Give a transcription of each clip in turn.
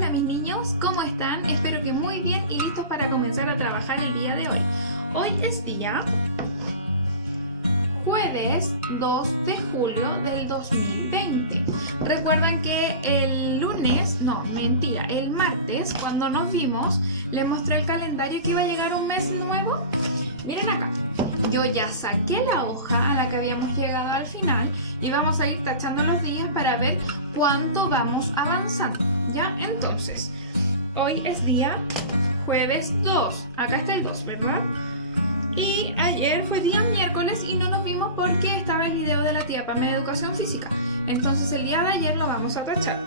Hola mis niños, ¿cómo están? Espero que muy bien y listos para comenzar a trabajar el día de hoy. Hoy es día jueves 2 de julio del 2020. Recuerdan que el martes, cuando nos vimos, les mostré el calendario que iba a llegar un mes nuevo. Miren acá, yo ya saqué la hoja a la que habíamos llegado al final y vamos a ir tachando los días para ver cuánto vamos avanzando. ¿Ya? Entonces, hoy es día jueves 2. Acá está el 2, ¿verdad? Y ayer fue día miércoles y no nos vimos porque estaba el video de la tía Pame de educación física. Entonces el día de ayer lo vamos a tachar.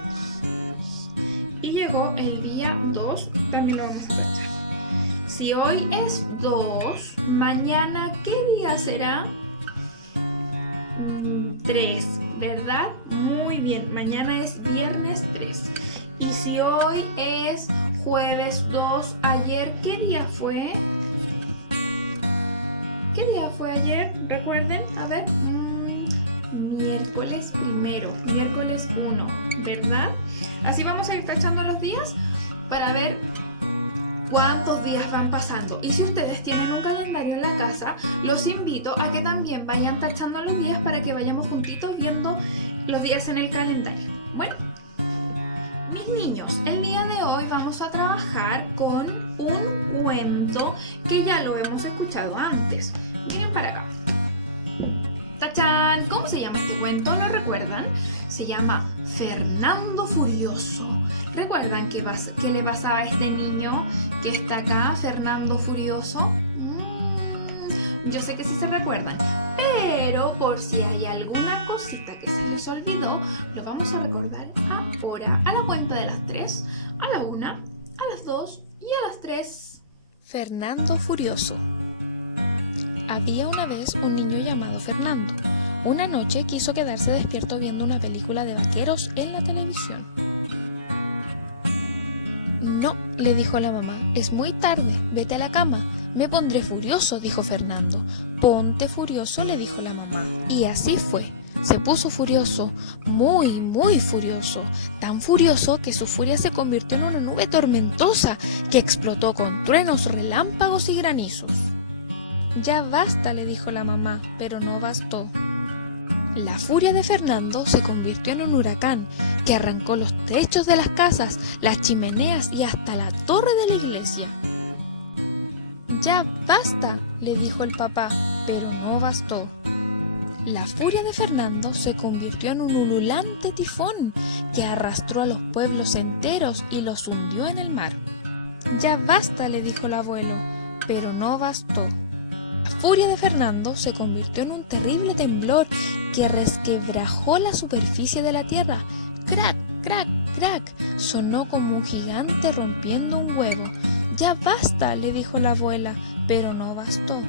Y llegó el día 2, también lo vamos a tachar. Si hoy es 2, mañana, ¿qué día será? 3, ¿verdad? Muy bien, mañana es viernes 3. Y si hoy es jueves 2, ayer, ¿qué día fue? ¿Qué día fue ayer? Recuerden, a ver, miércoles 1, miércoles 1, ¿verdad? Así vamos a ir tachando los días para ver cuántos días van pasando. Y si ustedes tienen un calendario en la casa, los invito a que también vayan tachando los días para que vayamos juntitos viendo los días en el calendario. Bueno, mis niños, el día de hoy vamos a trabajar con un cuento que ya lo hemos escuchado antes. Miren para acá. ¡Tachán! ¿Cómo se llama este cuento? ¿Lo recuerdan? Se llama Fernando Furioso. ¿Recuerdan qué le pasaba a este niño que está acá, Fernando Furioso? Yo sé que sí se recuerdan, pero por si hay alguna cosita que se les olvidó, lo vamos a recordar ahora, a la cuenta de las 3, a la 1, a las 2 y a las 3. Fernando Furioso. Había una vez un niño llamado Fernando. Una noche quiso quedarse despierto viendo una película de vaqueros en la televisión. No, le dijo la mamá, es muy tarde, vete a la cama. Me pondré furioso, dijo Fernando. Ponte furioso, le dijo la mamá. Y así fue. Se puso furioso, muy, muy furioso. Tan furioso que su furia se convirtió en una nube tormentosa que explotó con truenos, relámpagos y granizos. Ya basta, le dijo la mamá, pero no bastó. La furia de Fernando se convirtió en un huracán que arrancó los techos de las casas, las chimeneas y hasta la torre de la iglesia. Ya basta, le dijo el papá, pero no bastó. La furia de Fernando se convirtió en un ululante tifón que arrastró a los pueblos enteros y los hundió en el mar. Ya basta, le dijo el abuelo, pero no bastó. La furia de Fernando se convirtió en un terrible temblor que resquebrajó la superficie de la tierra. ¡Crac, crac, crac! Sonó como un gigante rompiendo un huevo. Ya basta, le dijo la abuela, pero no bastó.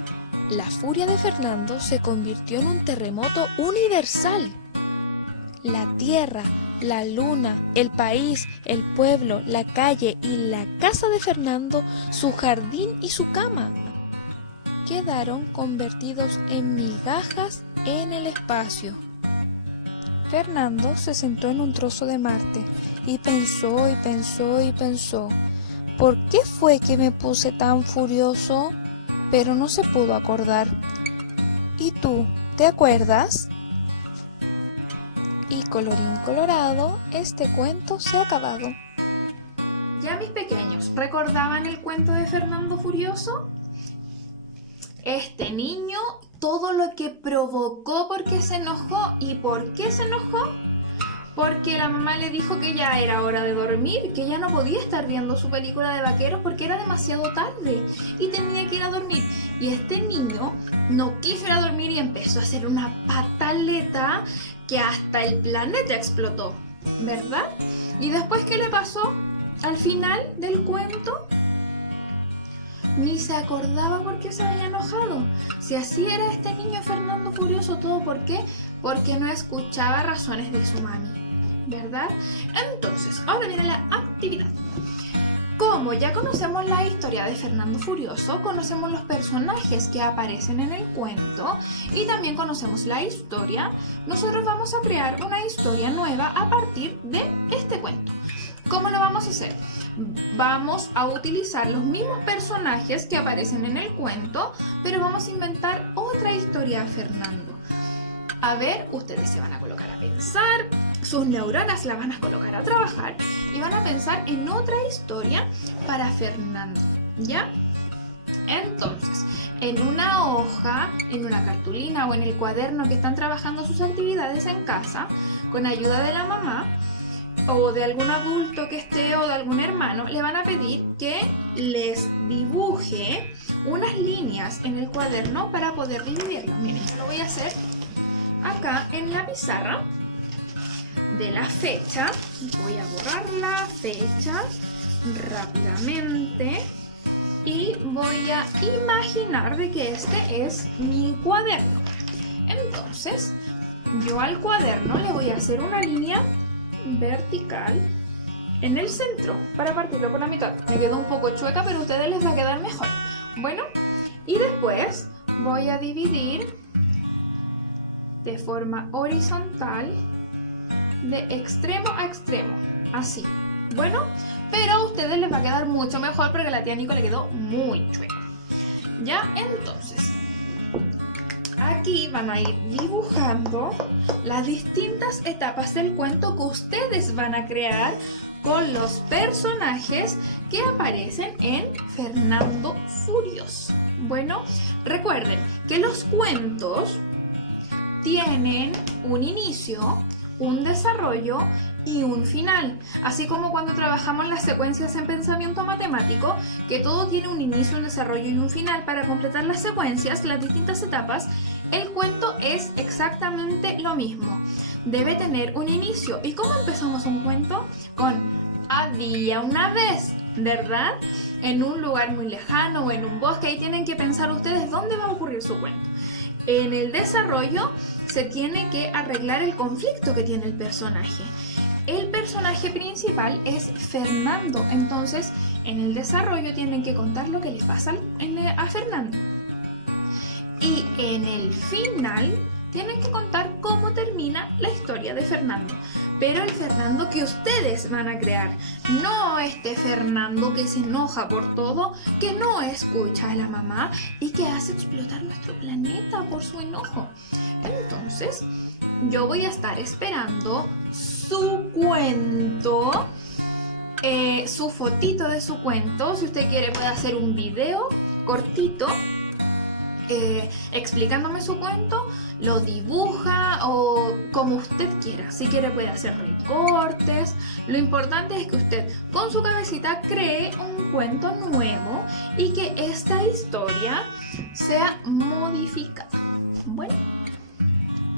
La furia de Fernando se convirtió en un terremoto universal. La tierra, la luna, el país, el pueblo, la calle y la casa de Fernando, su jardín y su cama quedaron convertidos en migajas en el espacio. Fernando se sentó en un trozo de Marte y pensó y pensó y pensó. ¿Por qué fue que me puse tan furioso? Pero no se pudo acordar. ¿Y tú, te acuerdas? Y colorín colorado, este cuento se ha acabado. Ya mis pequeños, ¿recordaban el cuento de Fernando Furioso? Este niño, todo lo que provocó porque se enojó. ¿Y por qué se enojó? Porque la mamá le dijo que ya era hora de dormir, que ya no podía estar viendo su película de vaqueros porque era demasiado tarde y tenía que ir a dormir. Y este niño no quiso ir a dormir y empezó a hacer una pataleta que hasta el planeta explotó, ¿verdad? ¿Y después qué le pasó al final del cuento? Ni se acordaba por qué se había enojado. Si así era este niño Fernando Furioso, ¿todo por qué? Porque no escuchaba razones de su mami, ¿verdad? Entonces, ahora viene la actividad. Como ya conocemos la historia de Fernando Furioso, conocemos los personajes que aparecen en el cuento y también conocemos la historia, nosotros vamos a crear una historia nueva a partir de este cuento. ¿Cómo lo vamos a hacer? Vamos a utilizar los mismos personajes que aparecen en el cuento, pero vamos a inventar otra historia a Fernando. A ver, ustedes se van a colocar a pensar, sus neuronas las van a colocar a trabajar y van a pensar en otra historia para Fernando, ¿ya? Entonces, en una hoja, en una cartulina o en el cuaderno que están trabajando sus actividades en casa, con ayuda de la mamá o de algún adulto que esté o de algún hermano, le van a pedir que les dibuje unas líneas en el cuaderno para poder dividirlo. Miren, yo lo voy a hacer acá en la pizarra de la fecha. Voy a borrar la fecha rápidamente y voy a imaginar de que este es mi cuaderno. Entonces, yo al cuaderno le voy a hacer una línea vertical en el centro para partirlo por la mitad. Me quedó un poco chueca, pero a ustedes les va a quedar mejor. Bueno, y después voy a dividir de forma horizontal de extremo a extremo, así. Bueno, pero a ustedes les va a quedar mucho mejor porque a la tía Nico le quedó muy chueco. Ya, entonces, aquí van a ir dibujando las distintas etapas del cuento que ustedes van a crear con los personajes que aparecen en Fernando Furioso. Bueno, recuerden que los cuentos tienen un inicio, un desarrollo y un final. Así como cuando trabajamos las secuencias en pensamiento matemático, que todo tiene un inicio, un desarrollo y un final para completar las secuencias, las distintas etapas, el cuento es exactamente lo mismo. Debe tener un inicio. ¿Y cómo empezamos un cuento? Con había una vez, ¿verdad? En un lugar muy lejano o en un bosque. Ahí tienen que pensar ustedes dónde va a ocurrir su cuento. En el desarrollo se tiene que arreglar el conflicto que tiene el personaje. El personaje principal es Fernando, entonces en el desarrollo tienen que contar lo que le pasa a Fernando. Y en el final tienen que contar cómo termina la historia de Fernando. Pero el Fernando que ustedes van a crear, no este Fernando que se enoja por todo, que no escucha a la mamá y que hace explotar nuestro planeta por su enojo. Entonces, yo voy a estar esperando su cuento, su fotito de su cuento. Si usted quiere puede hacer un video cortito explicándome su cuento, lo dibuja o como usted quiera. Si quiere puede hacer recortes. Lo importante es que usted con su cabecita cree un cuento nuevo y que esta historia sea modificada. Bueno,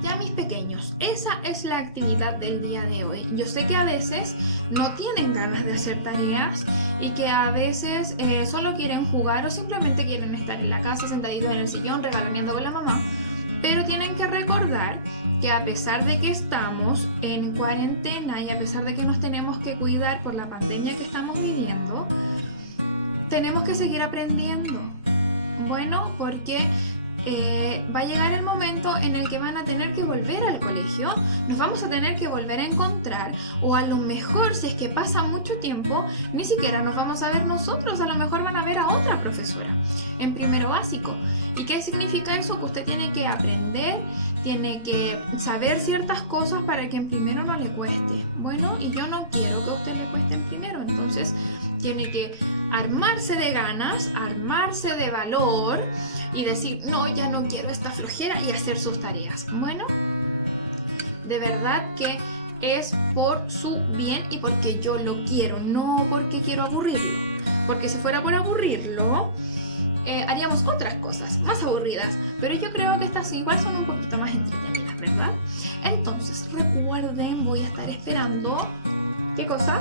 ya mis pequeños, esa es la actividad del día de hoy. Yo sé que a veces no tienen ganas de hacer tareas y que a veces solo quieren jugar o simplemente quieren estar en la casa sentaditos en el sillón regaloneando con la mamá, pero tienen que recordar que a pesar de que estamos en cuarentena y a pesar de que nos tenemos que cuidar por la pandemia que estamos viviendo, tenemos que seguir aprendiendo. Bueno, porque va a llegar el momento en el que van a tener que volver al colegio, nos vamos a tener que volver a encontrar, o a lo mejor si es que pasa mucho tiempo ni siquiera nos vamos a ver nosotros, a lo mejor van a ver a otra profesora en primero básico. ¿Y qué significa eso? Que usted tiene que aprender, tiene que saber ciertas cosas para que en primero no le cueste. Bueno, y yo no quiero que a usted le cueste en primero, entonces tiene que armarse de ganas, armarse de valor y decir, no, ya no quiero esta flojera y hacer sus tareas. Bueno, de verdad que es por su bien y porque yo lo quiero, no porque quiero aburrirlo. Porque si fuera por aburrirlo, haríamos otras cosas más aburridas. Pero yo creo que estas igual son un poquito más entretenidas, ¿verdad? Entonces, recuerden, voy a estar esperando... ¿Qué cosa?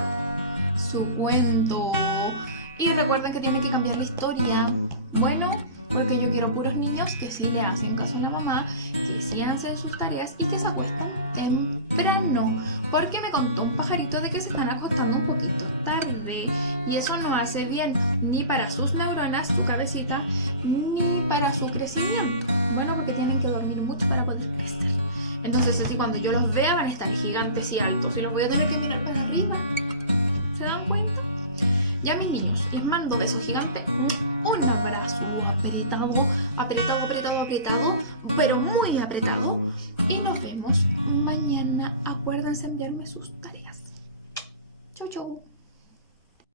Su cuento. Y recuerden que tienen que cambiar la historia. Bueno, porque yo quiero puros niños que sí le hacen caso a la mamá, que sí hacen sus tareas y que se acuestan temprano. Porque me contó un pajarito de que se están acostando un poquito tarde. Y eso no hace bien ni para sus neuronas, su cabecita, ni para su crecimiento. Bueno, porque tienen que dormir mucho para poder crecer. Entonces así cuando yo los vea van a estar gigantes y altos y los voy a tener que mirar para arriba. ¿Se dan cuenta? Ya mis niños, les mando besos gigantes, un abrazo apretado, apretado, apretado, apretado, pero muy apretado. Y nos vemos mañana. Acuérdense enviarme sus tareas. Chau, chau.